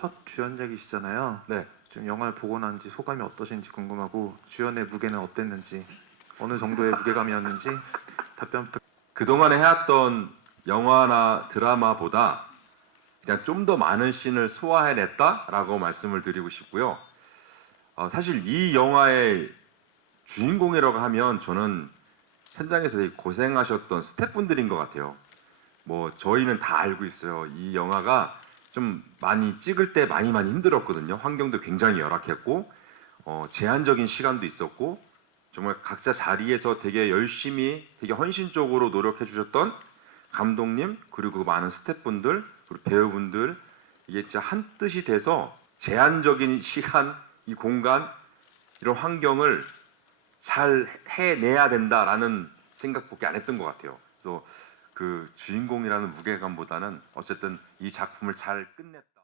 첫 주연작이시잖아요. 네. 지금 영화를 보고 난뒤 소감이 어떠신지 궁금하고 주연의 무게는 어땠는지 어느 정도의 무게감이었는지 답변 부탁. 그동안에 해왔던 영화나 드라마보다 그냥 좀 더 많은 씬을 소화해냈다라고 말씀을 드리고 싶고요. 어, 사실 이 영화의 주인공이라고 하면 저는 현장에서 되게 고생하셨던 스태프분들인 것 같아요. 뭐 저희는 다 알고 있어요. 이 영화가 좀 많이 찍을 때 많이 많이 힘들었거든요. 환경도 굉장히 열악했고 어, 제한적인 시간도 있었고 정말 각자 자리에서 되게 열심히 되게 헌신적으로 노력해 주셨던 감독님 그리고 그 많은 스태프분들 그리고 배우분들 이게 진짜 한 뜻이 돼서 제한적인 시간 이 공간 이런 환경을 잘 해내야 된다라는 생각밖에 안 했던 것 같아요. 그래서 그 주인공이라는 무게감보다는 어쨌든 이 작품을 잘 끝냈다.